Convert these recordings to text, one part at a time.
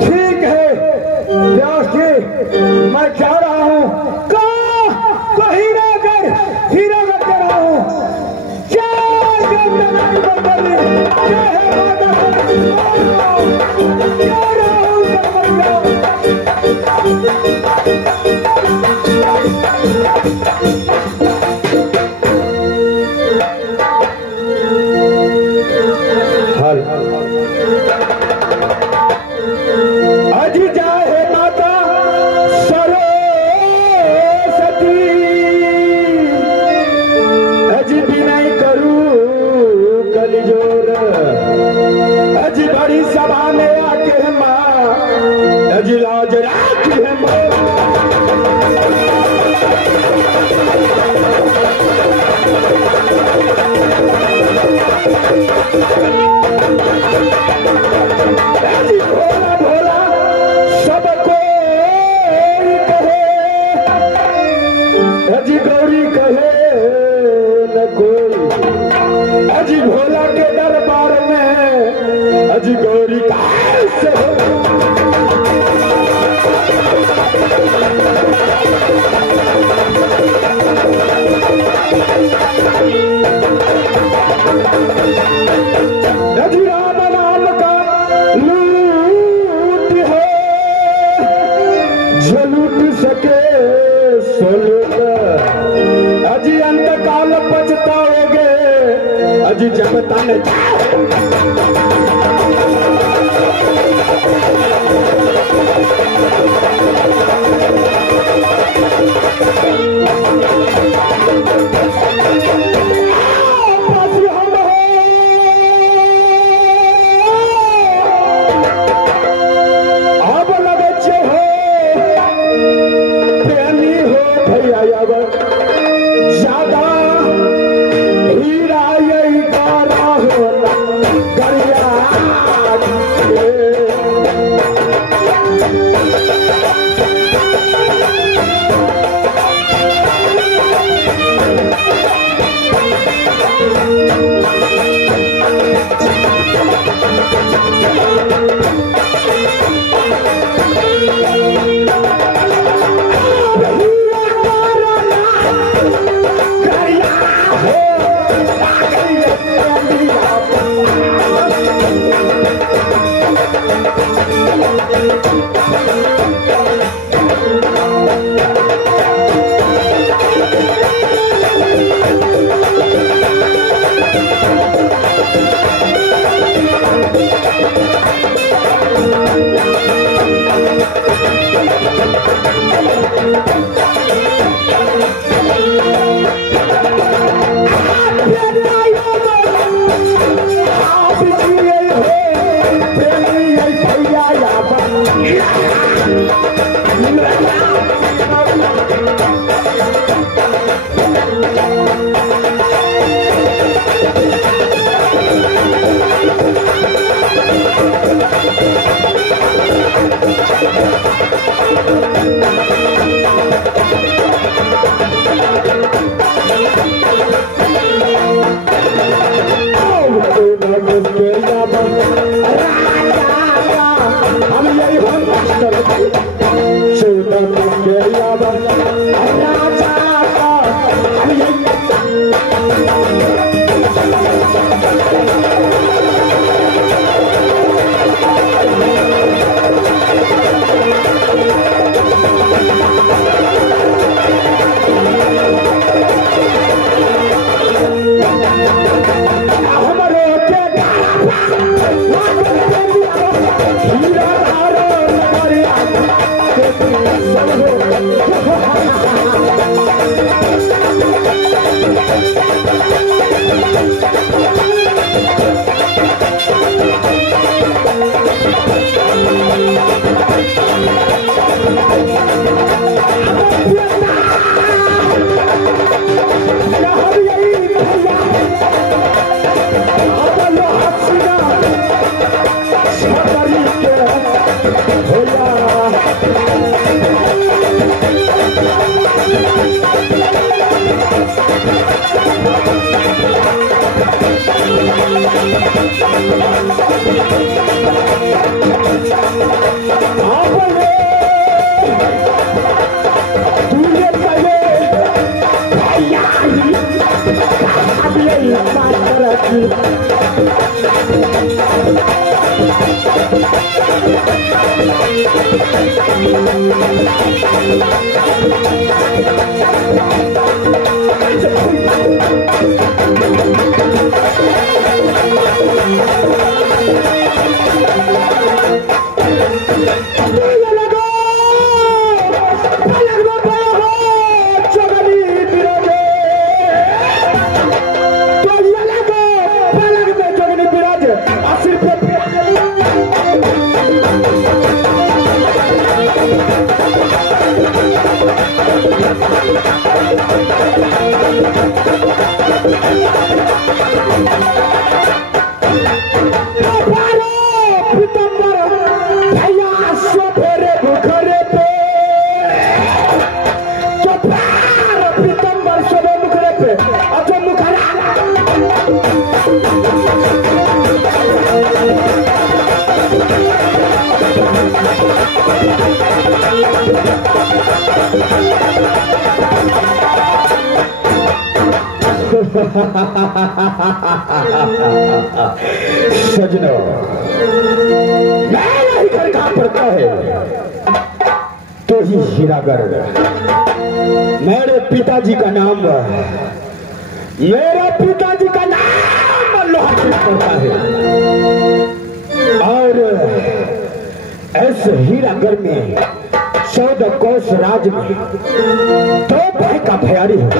ठीक है व्यास जी, मैं जा रहा हूँ। हीरा कर रहा हूँ। अजी जाए माता सरस्वती, अजी भी नहीं करूँ कलिजोर, अजी बड़ी सभा में आके माँ अजी लाज राखी है माँ। भोला भोला सबको कहे, अजी गौरी कहे न कोई, अजी भोला के दरबार में अजी गौरी कैसे हो। अजी राम नाम का लूट है, जो लूट सके सो लूट, अजी अंत काल पछताओगे अजी जब तन ज्यादा हीरा यही गारा होला गरिया। I'm सजनों, मेरा ही घर कहाँ पड़ता है तो ही हीरागर। मेरे पिताजी का नाम, मेरे पिताजी का नाम लोहार पड़ता है। और ऐसे हीरागर में 14 कोस राज में 2 भाई का भैयारी है,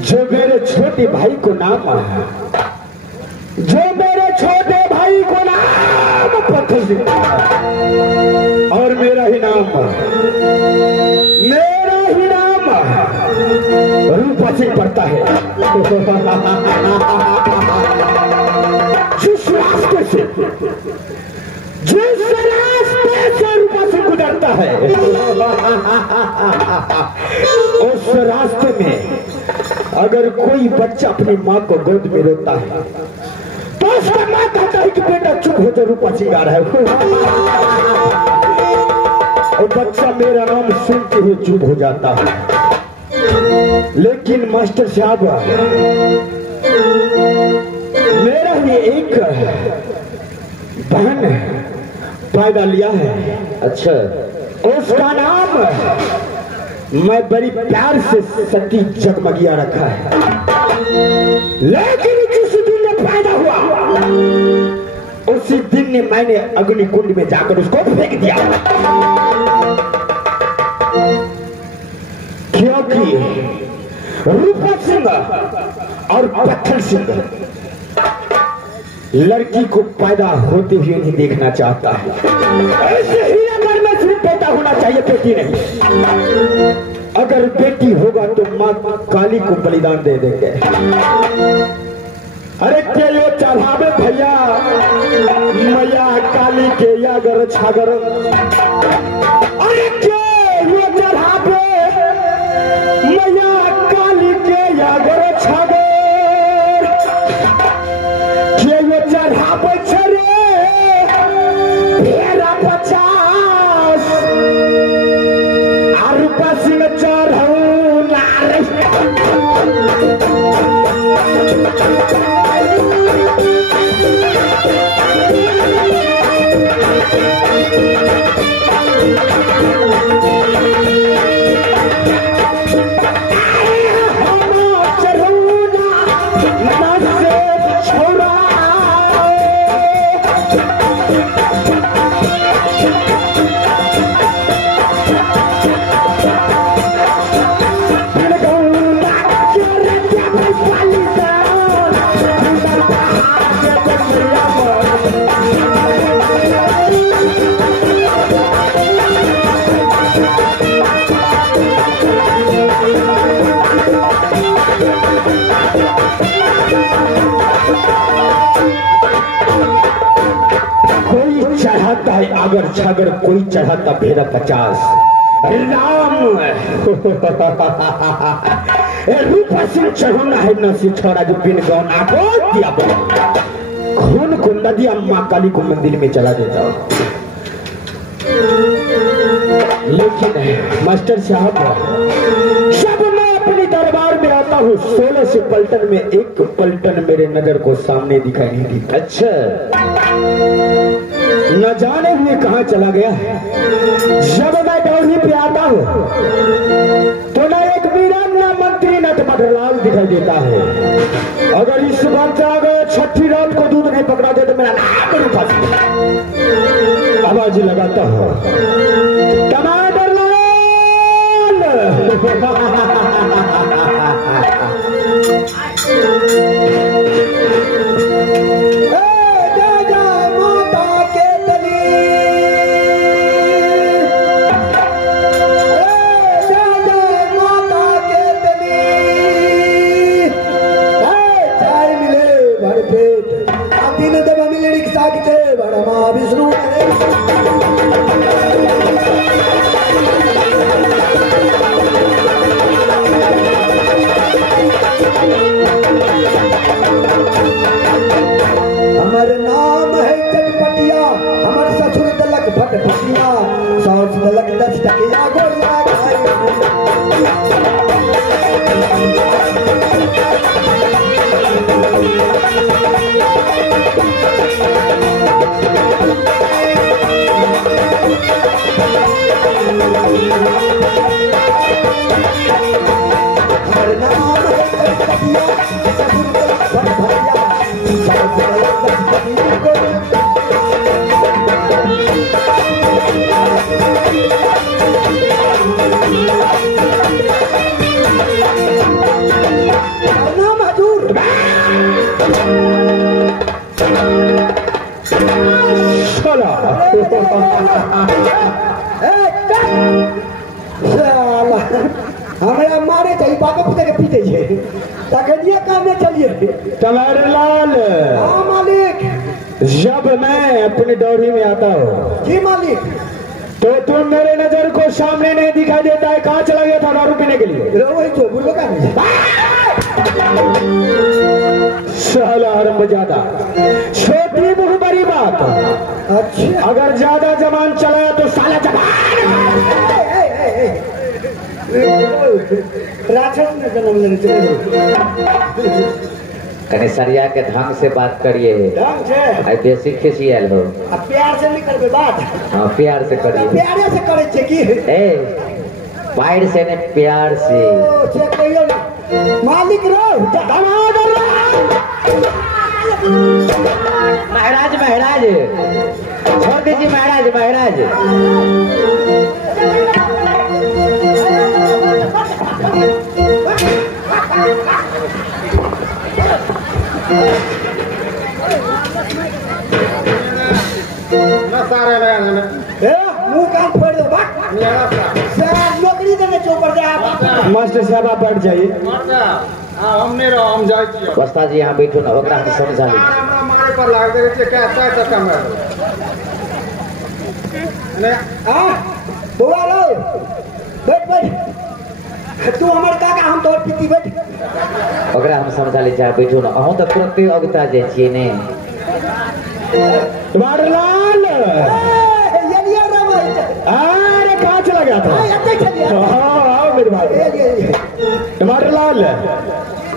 जो मेरे छोटे भाई को नाम, जो मेरे छोटे भाई को नाम पत्थर सिंह और मेरा ही नाम रूपा सिंह पड़ता है। जिस रास्ते से रूपा सिंह गुजरता है, उस रास्ते में अगर कोई बच्चा अपनी माँ को गोद में रोता है तो उसका माँ कहता है कि बेटा चुप हो जा, रूपा सिंह आ रहा है। और बच्चा मेरा नाम सुनते हुए चुप हो जाता है। लेकिन मास्टर साहब, मेरा ही एक बहन पैदा लिया है। अच्छा, उसका नाम मैं बड़ी प्यार से सती जगमगिया रखा है। लेकिन जिस दिन में पैदा हुआ उसी दिन ने मैंने अग्निकुंड में जाकर उसको फेंक दिया, क्योंकि रूपा सिंह और पत्थर सिंह लड़की को पैदा होते हुए नहीं देखना चाहता है। ऐसे ही अगर में सिर्फ बेटा होना चाहिए, बेटी नहीं। अगर बेटी होगा तो माँ काली को बलिदान दे देंगे। अरे के यो चढ़ावे भैया मैया काली के यागर छागर, अरे के यो चढ़ावे मैया काली के यागर छागर, के यो चढ़ावे छरे फेरा 50 और पसी में चढ़ऊ नारे। आगर छागर कोई चढ़ाता भेड़ा 50 राम रूपा सिंह चढ़ोना है न से छोड़ा जो बिन गौना को दिया खून को नदी अम्मा काली को मंदिर में चला देता। लेकिन मास्टर साहब जब मैं अपने दरबार में आता हूँ 16 से पलटन में एक पलटन मेरे नजर को सामने दिखाई नहीं दी। अच्छा न जाने हुए कहाँ चला गया है। जब मैं डौरी पे आता हूँ तो न एक वीरान न मंत्री न तो मधुरलाल दिखाई देता है। अगर इस बात अगर छठी रात को दूध नहीं पकड़ा दे तो मेरा नाम रूपा आवाज लगाता हूँ टमाटर लाल। हमारे नाम है चटपटिया, हमारे ससुर दलक भटपटिया, सास दलक 10 टकिया गोला खाई। हमारे नाम है चटपटिया, ससुर दलक भटपटिया, सास दलक 10 टकिया गोला। नाम हजूर हमें मारे चाहिए बाबा पुते के पीते तकनिए काम में चलिए। टमाटरलाल हाँ मालिक। जब मैं अपनी डौरी में आता हूँ जी मालिक। तो तुम मेरे नजर को सामने नहीं दिखाई देता है। कहाँ चला गया था दारू पीने के लिए? वही तो बुढ़ो का साला हरम ज्यादा छोटी मुँह बड़ी बात। अच्छा अगर ज्यादा जबान चलाया तो साला जबान राक्षस ने जन्म लेने कनेसरिया के ढंग से बात करिए। ढंग से आई बेसी खिसियल हो। अब प्यार से नहीं करबे बात। हाँ प्यार से करिए। प्यारे से करे छे की ए पाइर से ने प्यार से। ओ से कहियो ना मालिक रो महाराज महाराज छोड़ दीजिए महाराज महाराज। मुंह कान फोड़ दो बात। सर नौकरी देने चौपर जा। मास्टर साहब आप बैठ जाइए। हमने रहो हम जाए छियै। वस्ता जी यहाँ बैठो ना ओकरा हम समझा ली। हमरा मारे पर लाग दे छै क्या चाय टका में ने हां बुआ लो बैठ बैठ। तू हमर काका हम तोर पीती बैठ। ओकरा हम समझा ली जा बैठो ना। अहूँ तो तुरंते अगता जाए छियै ने। टमाटरलाल ये रो भाई। अरे कहाँ चला गया था? ऐसे चलिए। हाँ आओ मेरे भाई। ये टमाटरलाल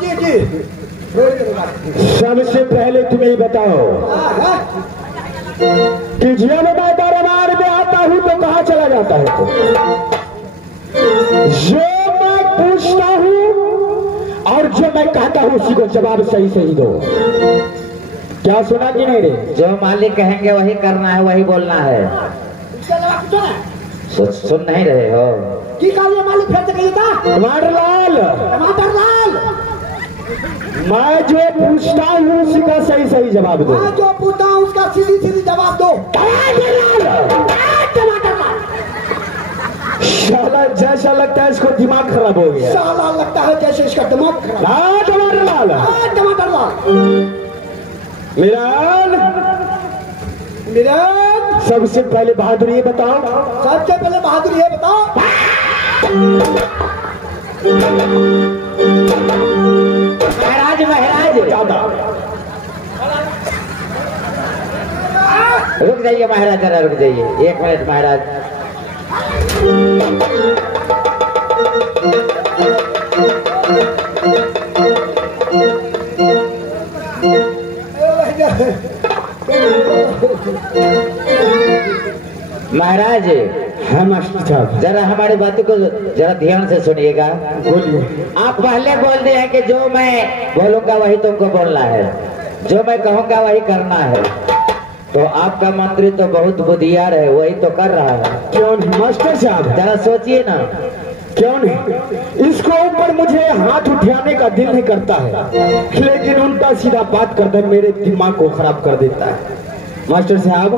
जी जी सबसे पहले तुम्हें ही बताओ कि जब मैं दरबार में आता हूँ तो कहाँ चला जाता है? तो जो मैं पूछता हूँ और जो मैं कहता हूँ उसी को जवाब सही सही दो। क्या सुना कि नहीं रे? जो मालिक कहेंगे वही करना है वही बोलना है। सुन नहीं रहे हो? की कहा मालिक फिर से कहिए था? टमाटरलाल मैं जो पूछता हूँ उसी का सही सही जवाब दो। मैं जो पूछता हूँ उसका सीधी सीधी जवाब दो। साला जैसा लगता है इसको दिमाग खराब हो गया। साला लगता है जैसे इसका दिमाग खराब। टमाटरलाल मिलन सबसे पहले बहादुर ये बताओ। सबसे पहले बहादुर ये बताओ महाराज महाराज रुक जाइए महाराज, जरा रुक जाइए 1 मिनट महाराज। महाराज हाँ मास्टर साहब, जरा हमारी बातों को जरा ध्यान से सुनिएगा। बोलिए। आप पहले बोल दिए हैं कि जो मैं बोलूंगा वही तुमको बोलना है, जो मैं कहूंगा वही करना है। तो आपका मंत्री तो बहुत बुद्धियार है, वही तो कर रहा है। क्यों नहीं मास्टर साहब, जरा सोचिए ना। क्यों नहीं? इसको ऊपर मुझे हाथ उठाने का दिल नहीं करता है, लेकिन उल्टा सीधा बात करते मेरे दिमाग को खराब कर देता है। मास्टर साहब,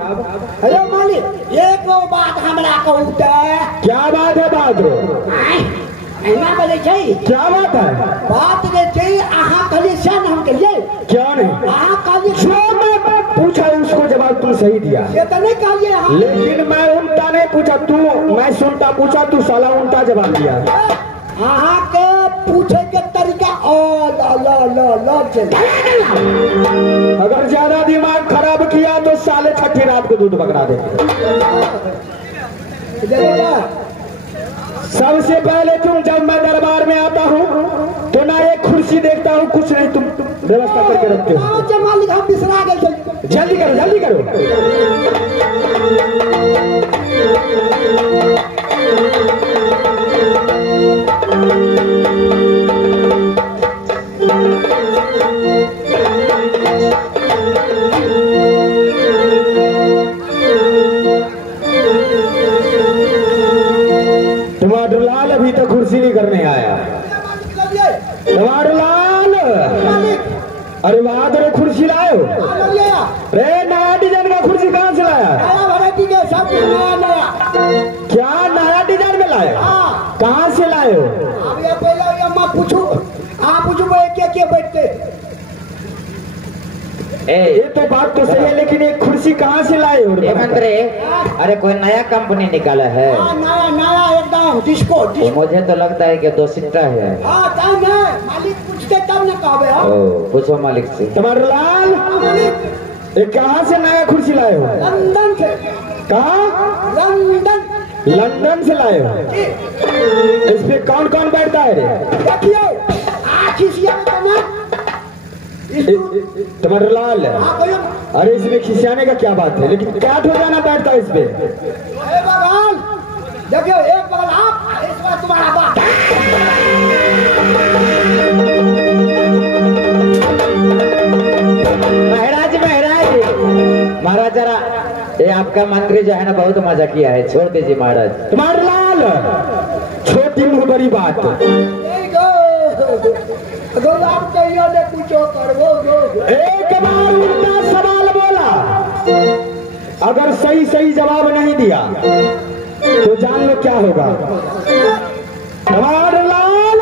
अरे मालिक एक वो बात हमरा कहू त क्या बात है? बात एना बोले छै, क्या बात है? बात जे छै अहाँ कहलिए से हम कहिए। क्यों नहीं? अहाँ कहलिए जो मैं पूछा उसको जवाब तू सही दिया, ये तो नहीं कहलिए अहाँ। लेकिन मैं उल्टा नहीं पूछा, तू मैं सुनता पूछा, तू साला उल्टा जवाब दिया। अहाँ के पूछे के तरीका ला चल। अगर ज्यादा दिमाग खराब किया तो साले छठी रात को दूध पकड़ा दे। सबसे पहले तुम, जब मैं दरबार में आता हूँ तो ना एक कुर्सी देखता हूँ, कुछ नहीं तुम व्यवस्था करके रखते हो। मालिक हम बिसरा गए। जल्दी करो जल्दी करो। टमाटर लाल अभी तक कुर्सी नहीं करने आया। टमाटर लाल, अरे वहां तो कुर्सी लाए हो? रे नया डिजाइन का कुर्सी कहाँ से लाया? क्या नया डिजाइन में लाए? कहाँ से लाए हो? ये तो बात तो सही है, लेकिन एक कुर्सी कहाँ से लाए हो? मंत्री, अरे कोई नया कंपनी निकाला है? नया एकदम डिस्को। तो मुझे तो लगता है कि 2 सीटा है। मालिक पूछते तब न कहबे। ओ, पूछो मालिक से। टमाटर लाल, ये कहाँ से नया कुर्सी लाए हो? लंदन से। कहाँ? लंदन से लाए हो? इस पे कौन कौन बैठता है रे? देखिए खिसिया टमाटर लाल, अरे इसमें खिसियाने का क्या बात है, लेकिन क्या हो जाना बैठता है इस पे? बगल देखियो, एक बगल आप, इस बार तुम्हारा बाप। महाराज जरा ये आपका मंत्री जो है ना बहुत मजा किया है, छोड़ दीजिए महाराज। टमाटर लाल, छोटी मुँह बड़ी बात। एक बार उल्टा सवाल बोला, अगर सही सही जवाब नहीं दिया तो जान लो क्या होगा। टमाटर लाल